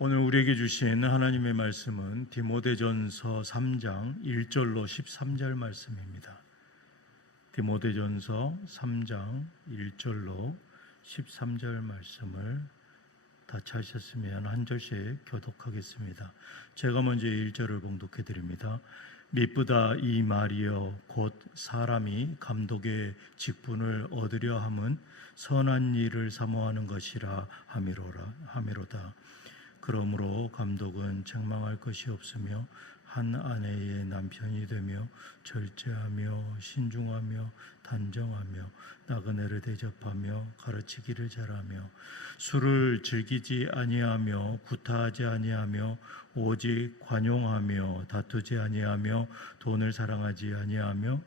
오늘 우리에게 주신 하나님의 말씀은 디모데전서 3장 1절로 13절 말씀입니다. 디모데전서 3장 1절로 13절 말씀을 다 찾으셨으면 한 절씩 교독하겠습니다. 제가 먼저 1절을 봉독해 드립니다. 미쁘다 이 말이여 곧 사람이 감독의 직분을 얻으려 함은 선한 일을 사모하는 것이라 함이로다. 그러므로 감독은 책망할 것이 없으며 한 아내의 남편이 되며 절제하며 신중하며 단정하며 나그네를 대접하며 가르치기를 잘하며 술을 즐기지 아니하며 구타하지 아니하며 오직 관용하며 다투지 아니하며 돈을 사랑하지 아니하며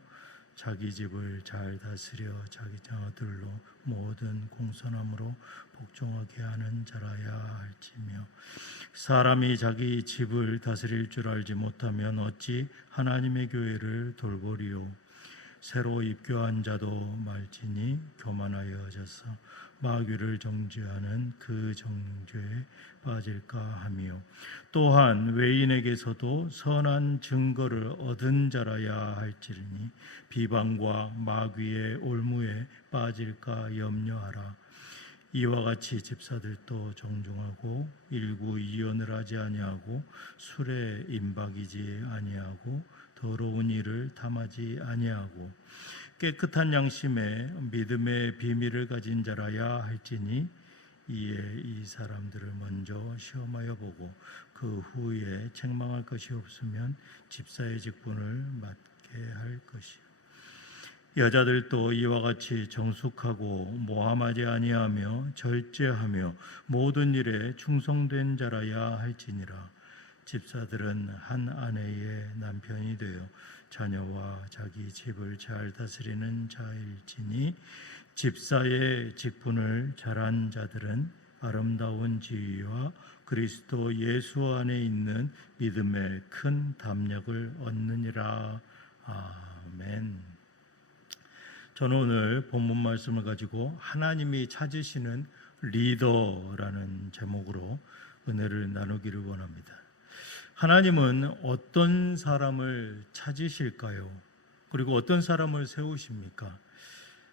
자기 집을 잘 다스려 자기 자녀들로 모든 공손함으로 복종하게 하는 자라야 할지며 사람이 자기 집을 다스릴 줄 알지 못하면 어찌 하나님의 교회를 돌보리요. 새로 입교한 자도 말지니 교만하여져서 마귀를 정죄하는 그 정죄에 빠질까 하며 또한 외인에게서도 선한 증거를 얻은 자라야 할지니 비방과 마귀의 올무에 빠질까 염려하라. 이와 같이 집사들도 정중하고 일구 이언을 하지 아니하고 술에 임박이지 아니하고 더러운 일을 탐하지 아니하고 깨끗한 양심에 믿음의 비밀을 가진 자라야 할지니 이에 이 사람들을 먼저 시험하여 보고 그 후에 책망할 것이 없으면 집사의 직분을 맡게 할 것이요. 여자들도 이와 같이 정숙하고 모함하지 아니하며 절제하며 모든 일에 충성된 자라야 할지니라. 집사들은 한 아내의 남편이 되어 자녀와 자기 집을 잘 다스리는 자일지니 집사의 직분을 잘한 자들은 아름다운 지위와 그리스도 예수 안에 있는 믿음의 큰 담력을 얻느니라. 아멘. 저는 오늘 본문 말씀을 가지고 하나님이 찾으시는 리더라는 제목으로 은혜를 나누기를 원합니다. 하나님은 어떤 사람을 찾으실까요? 그리고 어떤 사람을 세우십니까?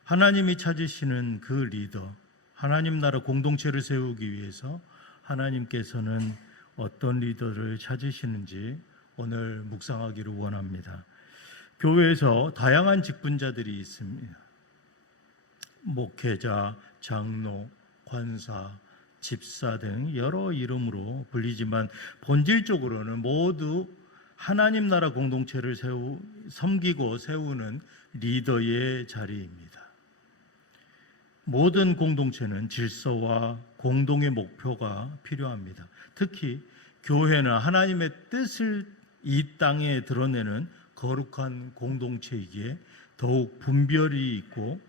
하나님이 찾으시는 그 리더, 하나님 나라 공동체를 세우기 위해서 하나님께서는 어떤 리더를 찾으시는지 오늘 묵상하기를 원합니다. 교회에서 다양한 직분자들이 있습니다. 목회자, 장로, 권사, 집사 등 여러 이름으로 불리지만 본질적으로는 모두 하나님 나라 공동체를 섬기고 세우는 리더의 자리입니다. 모든 공동체는 질서와 공동의 목표가 필요합니다. 특히 교회는 하나님의 뜻을 이 땅에 드러내는 거룩한 공동체이기에 더욱 분별이 있고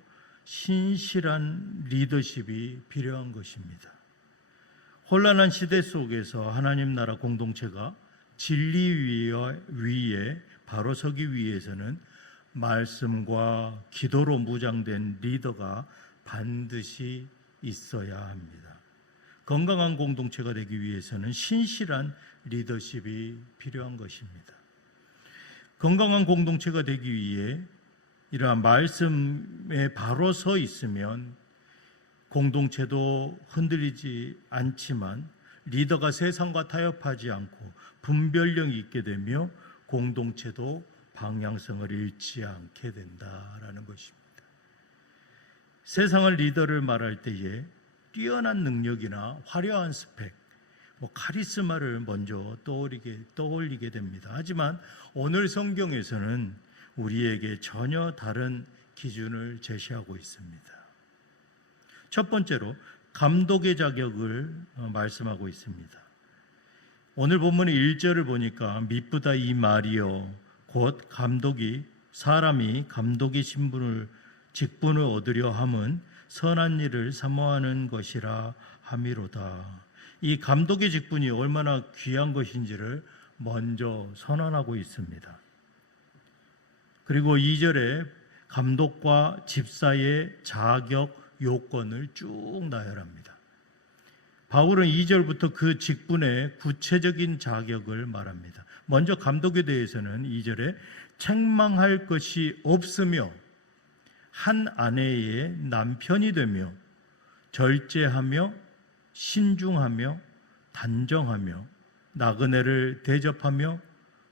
신실한 리더십이 필요한 것입니다. 혼란한 시대 속에서 하나님 나라 공동체가 진리 위에 바로 서기 위해서는 말씀과 기도로 무장된 리더가 반드시 있어야 합니다. 건강한 공동체가 되기 위해서는 신실한 리더십이 필요한 것입니다. 건강한 공동체가 되기 위해 이러한 말씀에 바로 서 있으면 공동체도 흔들리지 않지만 리더가 세상과 타협하지 않고 분별력이 있게 되며 공동체도 방향성을 잃지 않게 된다라는 것입니다. 세상을 리더를 말할 때에 뛰어난 능력이나 화려한 스펙, 카리스마를 먼저 떠올리게 됩니다. 하지만 오늘 성경에서는 우리에게 전혀 다른 기준을 제시하고 있습니다. 첫 번째로 감독의 자격을 말씀하고 있습니다. 오늘 본문의 1절을 보니까 미쁘다 이 말이여 곧 사람이 감독의 직분을 얻으려 함은 선한 일을 사모하는 것이라 함이로다. 이 감독의 직분이 얼마나 귀한 것인지를 먼저 선언하고 있습니다. 그리고 2절에 감독과 집사의 자격 요건을 쭉 나열합니다. 바울은 2절부터 그 직분의 구체적인 자격을 말합니다. 먼저 감독에 대해서는 2절에 책망할 것이 없으며 한 아내의 남편이 되며 절제하며 신중하며 단정하며 나그네를 대접하며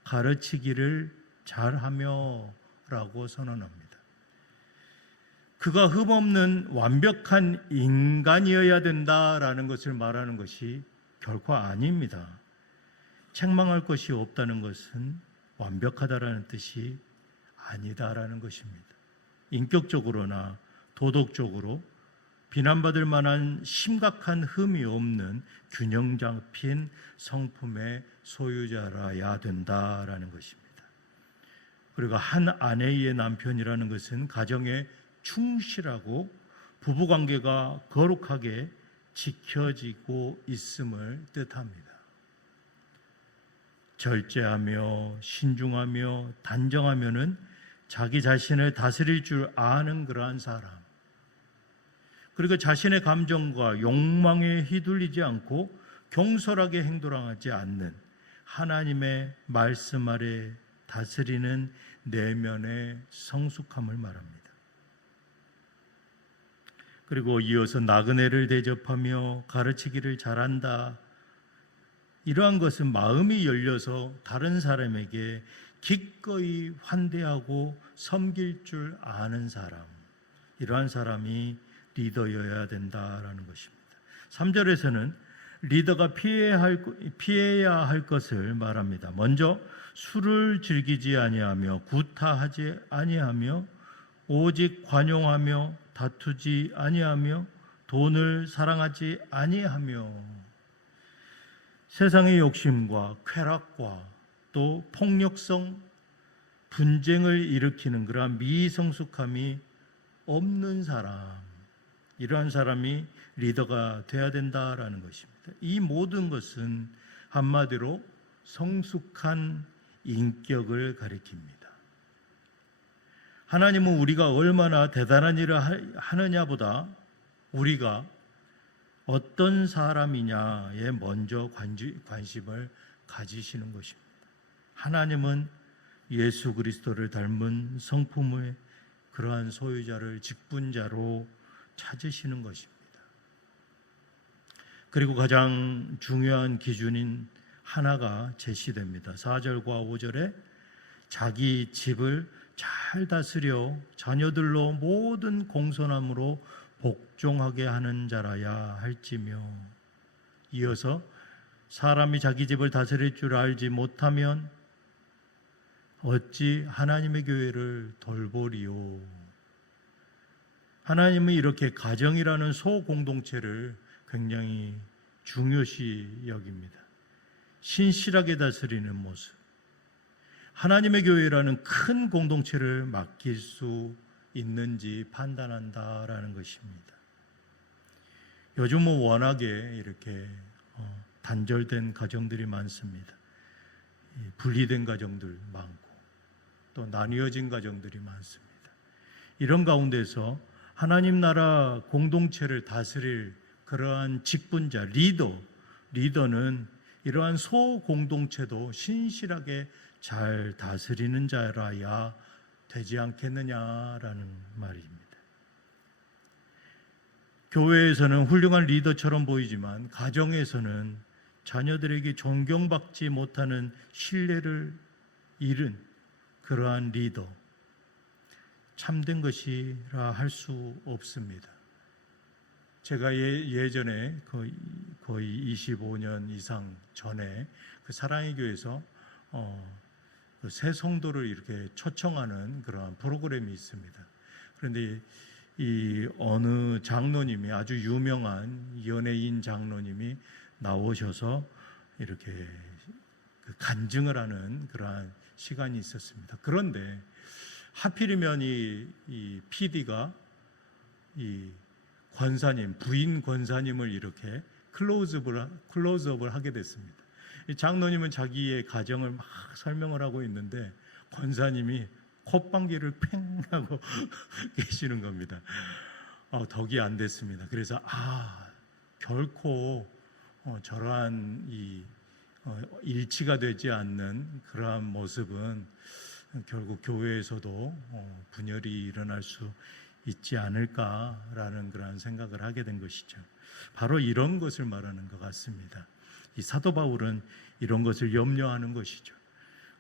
가르치기를 잘하며 라고 선언합니다. 그가 흠없는 완벽한 인간이어야 된다라는 것을 말하는 것이 결코 아닙니다. 책망할 것이 없다는 것은 완벽하다라는 뜻이 아니다라는 것입니다. 인격적으로나 도덕적으로 비난받을 만한 심각한 흠이 없는 균형 잡힌 성품의 소유자라야 된다라는 것입니다. 그리고 한 아내의 남편이라는 것은 가정에 충실하고 부부관계가 거룩하게 지켜지고 있음을 뜻합니다. 절제하며 신중하며 단정하면은 자기 자신을 다스릴 줄 아는 그러한 사람, 그리고 자신의 감정과 욕망에 휘둘리지 않고 경솔하게 행동하지 않는 하나님의 말씀 아래 다스리는 내면의 성숙함을 말합니다. 그리고 이어서 나그네를 대접하며 가르치기를 잘한다. 이러한 것은 마음이 열려서 다른 사람에게 기꺼이 환대하고 섬길 줄 아는 사람, 이러한 사람이 리더여야 된다라는 것입니다. 3절에서는 리더가 피해야 할 것을 말합니다. 먼저 술을 즐기지 아니하며 구타하지 아니하며 오직 관용하며 다투지 아니하며 돈을 사랑하지 아니하며 세상의 욕심과 쾌락과 또 폭력성, 분쟁을 일으키는 그러한 미성숙함이 없는 사람, 이러한 사람이 리더가 돼야 된다라는 것입니다. 이 모든 것은 한마디로 성숙한 인격을 가리킵니다. 하나님은 우리가 얼마나 대단한 일을 하느냐보다 우리가 어떤 사람이냐에 먼저 관심을 가지시는 것입니다. 하나님은 예수 그리스도를 닮은 성품의 그러한 소유자를 직분자로 찾으시는 것입니다. 그리고 가장 중요한 기준인 하나가 제시됩니다. 4절과 5절에 자기 집을 잘 다스려 자녀들로 모든 공손함으로 복종하게 하는 자라야 할지며, 이어서 사람이 자기 집을 다스릴 줄 알지 못하면 어찌 하나님의 교회를 돌보리요. 하나님은 이렇게 가정이라는 소공동체를 굉장히 중요시 여깁니다. 신실하게 다스리는 모습, 하나님의 교회라는 큰 공동체를 맡길 수 있는지 판단한다라는 것입니다. 요즘은 워낙에 이렇게 단절된 가정들이 많습니다. 분리된 가정들 많고 또 나뉘어진 가정들이 많습니다. 이런 가운데서 하나님 나라 공동체를 다스릴 그러한 직분자, 리더는 이러한 소공동체도 신실하게 잘 다스리는 자라야 되지 않겠느냐라는 말입니다. 교회에서는 훌륭한 리더처럼 보이지만 가정에서는 자녀들에게 존경받지 못하는 신뢰를 잃은 그러한 리더, 참된 것이라 할 수 없습니다. 제가 예전에 거의 25년 이상 전에 그 사랑의 교회에서 그 새 성도를 이렇게 초청하는 그러한 프로그램이 있습니다. 그런데 이 어느 장로님이, 아주 유명한 연예인 장로님이 나오셔서 이렇게 간증을 하는 그러한 시간이 있었습니다. 그런데 하필이면 이 PD가 이 권사님, 부인 권사님을 이렇게 클로즈업을 하게 됐습니다. 이 장로님은 자기의 가정을 막 설명을 하고 있는데 권사님이 콧방귀를 팽 하고 계시는 겁니다. 덕이 안 됐습니다. 그래서 결코 저러한 일치가 되지 않는 그러한 모습은 결국 교회에서도 분열이 일어날 수 있지 않을까라는 그러한 생각을 하게 된 것이죠. 바로 이런 것을 말하는 것 같습니다. 이 사도 바울은 이런 것을 염려하는 것이죠.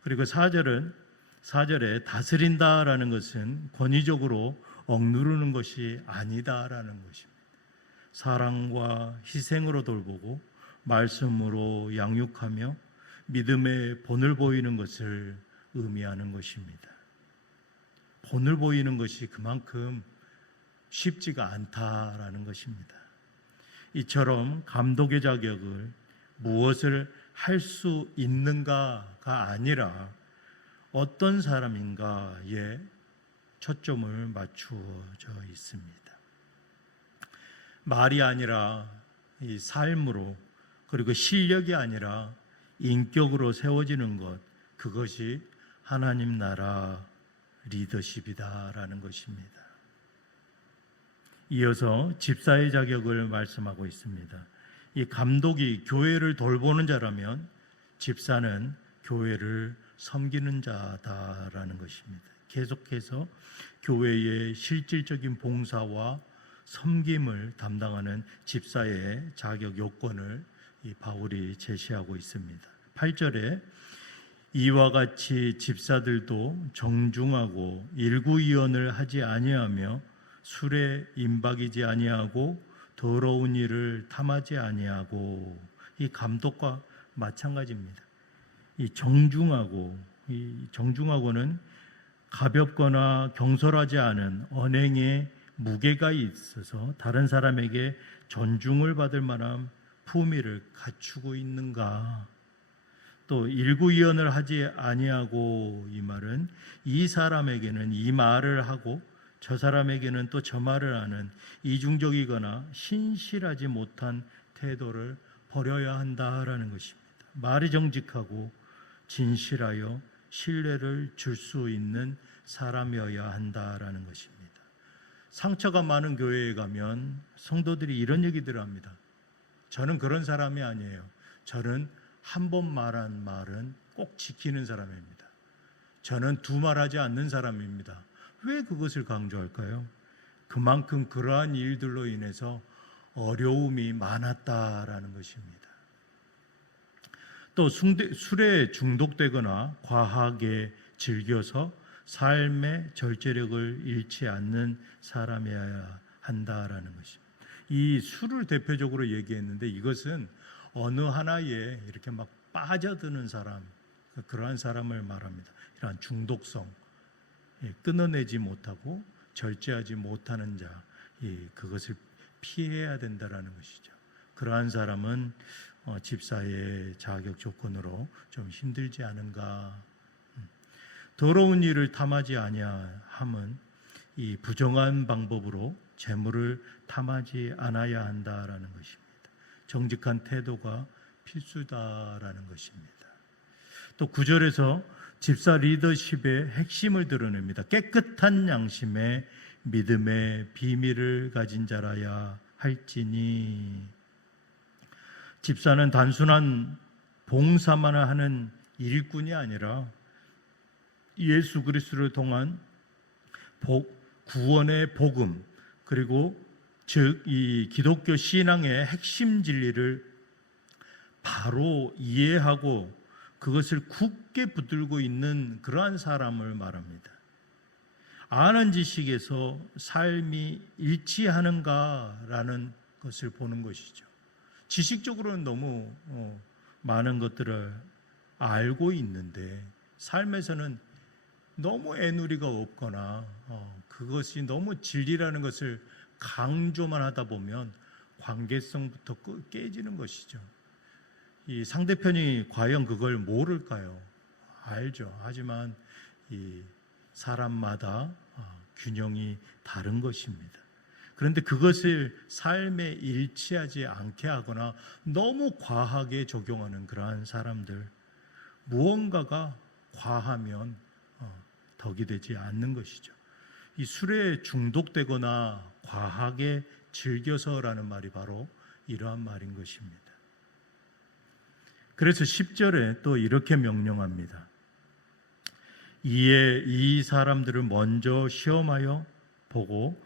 그리고 4절에 다스린다라는 것은 권위적으로 억누르는 것이 아니다라는 것입니다. 사랑과 희생으로 돌보고 말씀으로 양육하며 믿음의 본을 보이는 것을 의미하는 것입니다. 본을 보이는 것이 그만큼 쉽지가 않다라는 것입니다. 이처럼 감독의 자격을 무엇을 할 수 있는가가 아니라 어떤 사람인가에 초점을 맞추어져 있습니다. 말이 아니라 이 삶으로, 그리고 실력이 아니라 인격으로 세워지는 것, 그것이 하나님 나라 리더십이다라는 것입니다. 이어서 집사의 자격을 말씀하고 있습니다. 이 감독이 교회를 돌보는 자라면 집사는 교회를 섬기는 자다라는 것입니다. 계속해서 교회의 실질적인 봉사와 섬김을 담당하는 집사의 자격 요건을 이 바울이 제시하고 있습니다. 8절에 이와 같이 집사들도 정중하고 일구이언을 하지 아니하며 술에 임박이지 아니하고 더러운 일을 탐하지 아니하고, 이 감독과 마찬가지입니다. 이 정중하고는 가볍거나 경솔하지 않은 언행에 무게가 있어서 다른 사람에게 존중을 받을 만한 품위를 갖추고 있는가. 또 일구이언을 하지 아니하고, 이 말은 이 사람에게는 이 말을 하고 저 사람에게는 또 저 말을 하는 이중적이거나 신실하지 못한 태도를 버려야 한다라는 것입니다. 말이 정직하고 진실하여 신뢰를 줄 수 있는 사람이어야 한다라는 것입니다. 상처가 많은 교회에 가면 성도들이 이런 얘기들을 합니다. 저는 그런 사람이 아니에요. 저는 한 번 말한 말은 꼭 지키는 사람입니다. 저는 두 말하지 않는 사람입니다. 왜 그것을 강조할까요? 그만큼 그러한 일들로 인해서 어려움이 많았다라는 것입니다. 또 술에 중독되거나 과하게 즐겨서 삶의 절제력을 잃지 않는 사람이어야 한다라는 것입니다. 이 술을 대표적으로 얘기했는데 이것은 어느 하나에 이렇게 막 빠져드는 사람, 그러한 사람을 말합니다. 이러한 중독성, 끊어내지 못하고 절제하지 못하는 자, 그것을 피해야 된다라는 것이죠. 그러한 사람은 집사의 자격 조건으로 좀 힘들지 않은가. 더러운 일을 탐하지 아니함은 이 부정한 방법으로 재물을 탐하지 않아야 한다라는 것입니다. 정직한 태도가 필수다라는 것입니다. 또 9절에서 집사 리더십의 핵심을 드러냅니다. 깨끗한 양심에 믿음의 비밀을 가진 자라야 할지니. 집사는 단순한 봉사만 하는 일꾼이 아니라 예수 그리스도를 통한 구원의 복음, 그리고 즉 이 기독교 신앙의 핵심 진리를 바로 이해하고 그것을 굳게 붙들고 있는 그러한 사람을 말합니다. 아는 지식에서 삶이 일치하는가라는 것을 보는 것이죠. 지식적으로는 너무 많은 것들을 알고 있는데 삶에서는 너무 애누리가 없거나 그것이 너무 진리라는 것을 강조만 하다 보면 관계성부터 깨지는 것이죠. 이 상대편이 과연 그걸 모를까요? 알죠. 하지만 이 사람마다 균형이 다른 것입니다. 그런데 그것을 삶에 일치하지 않게 하거나 너무 과하게 적용하는 그러한 사람들, 무언가가 과하면 덕이 되지 않는 것이죠. 이 술에 중독되거나 과하게 즐겨서라는 말이 바로 이러한 말인 것입니다. 그래서 10절에 또 이렇게 명령합니다. 이에 이 사람들을 먼저 시험하여 보고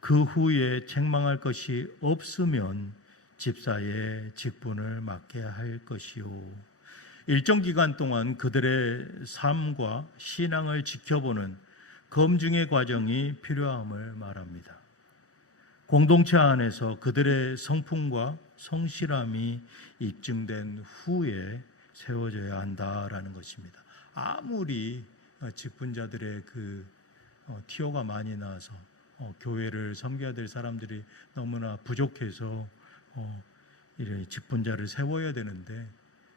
그 후에 책망할 것이 없으면 집사의 직분을 맡게 할 것이요. 일정 기간 동안 그들의 삶과 신앙을 지켜보는 검증의 과정이 필요함을 말합니다. 공동체 안에서 그들의 성품과 성실함이 입증된 후에 세워져야 한다라는 것입니다. 아무리 직분자들의 티오가 많이 나서 교회를 섬겨야 될 사람들이 너무나 부족해서 이런 직분자를 세워야 되는데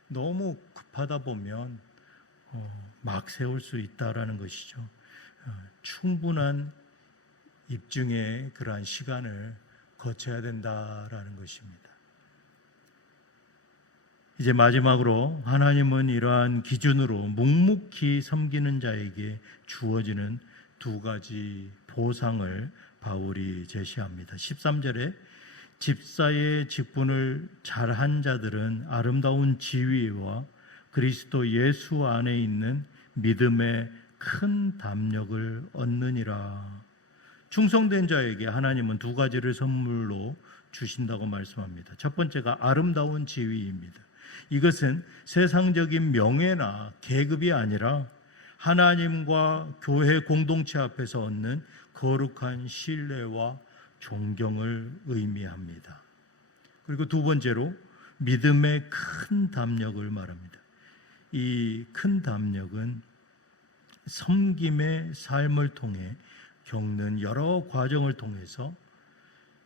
너무 급하다 보면 막 세울 수 있다라는 것이죠. 충분한 입증의 그러한 시간을 거쳐야 된다라는 것입니다. 이제 마지막으로 하나님은 이러한 기준으로 묵묵히 섬기는 자에게 주어지는 두 가지 보상을 바울이 제시합니다. 13절에 집사의 직분을 잘한 자들은 아름다운 지위와 그리스도 예수 안에 있는 믿음의 큰 담력을 얻느니라. 충성된 자에게 하나님은 두 가지를 선물로 주신다고 말씀합니다. 첫 번째가 아름다운 지위입니다. 이것은 세상적인 명예나 계급이 아니라 하나님과 교회 공동체 앞에서 얻는 거룩한 신뢰와 존경을 의미합니다. 그리고 두 번째로 믿음의 큰 담력을 말합니다. 이 큰 담력은 섬김의 삶을 통해 겪는 여러 과정을 통해서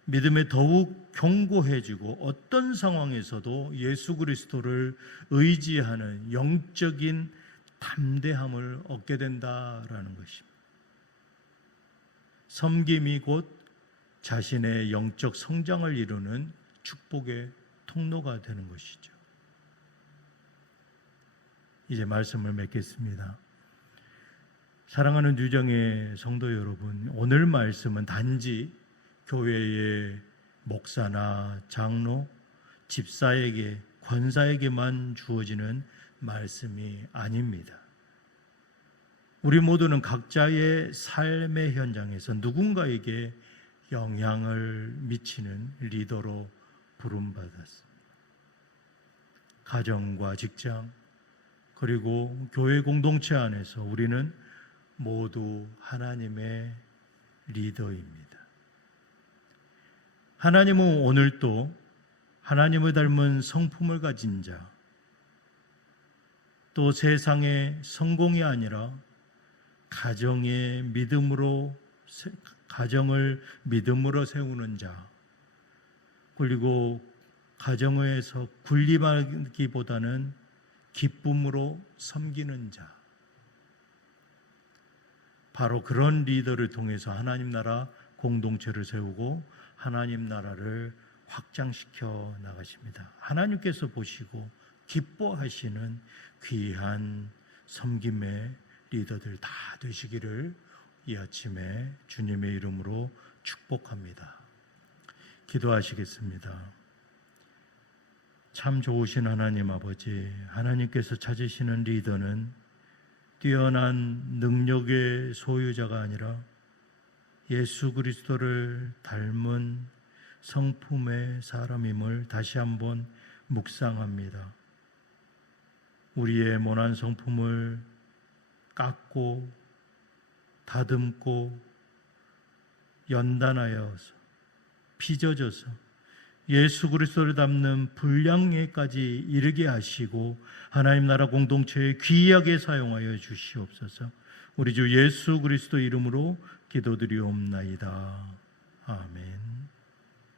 믿음에 더욱 견고해지고 어떤 상황에서도 예수 그리스도를 의지하는 영적인 담대함을 얻게 된다라는 것입니다. 섬김이 곧 자신의 영적 성장을 이루는 축복의 통로가 되는 것이죠. 이제 말씀을 맺겠습니다. 사랑하는 유정의 성도 여러분, 오늘 말씀은 단지 교회의 목사나 장로, 집사에게, 권사에게만 주어지는 말씀이 아닙니다. 우리 모두는 각자의 삶의 현장에서 누군가에게 영향을 미치는 리더로 부름받았습니다. 가정과 직장, 그리고 교회 공동체 안에서 우리는 모두 하나님의 리더입니다. 하나님은 오늘도 하나님을 닮은 성품을 가진 자, 또 세상의 성공이 아니라 가정을 믿음으로 세우는 자, 그리고 가정에서 군림하기보다는 기쁨으로 섬기는 자, 바로 그런 리더를 통해서 하나님 나라 공동체를 세우고 하나님 나라를 확장시켜 나가십니다. 하나님께서 보시고 기뻐하시는 귀한 섬김의 리더들 다 되시기를 이 아침에 주님의 이름으로 축복합니다. 기도하시겠습니다. 참 좋으신 하나님 아버지, 하나님께서 찾으시는 리더는 뛰어난 능력의 소유자가 아니라 예수 그리스도를 닮은 성품의 사람임을 다시 한번 묵상합니다. 우리의 모난 성품을 깎고 다듬고 연단하여서 빚어져서 예수 그리스도를 닮는 분량에까지 이르게 하시고 하나님 나라 공동체에 귀하게 사용하여 주시옵소서. 우리 주 예수 그리스도 이름으로 기도드리옵나이다. 아멘.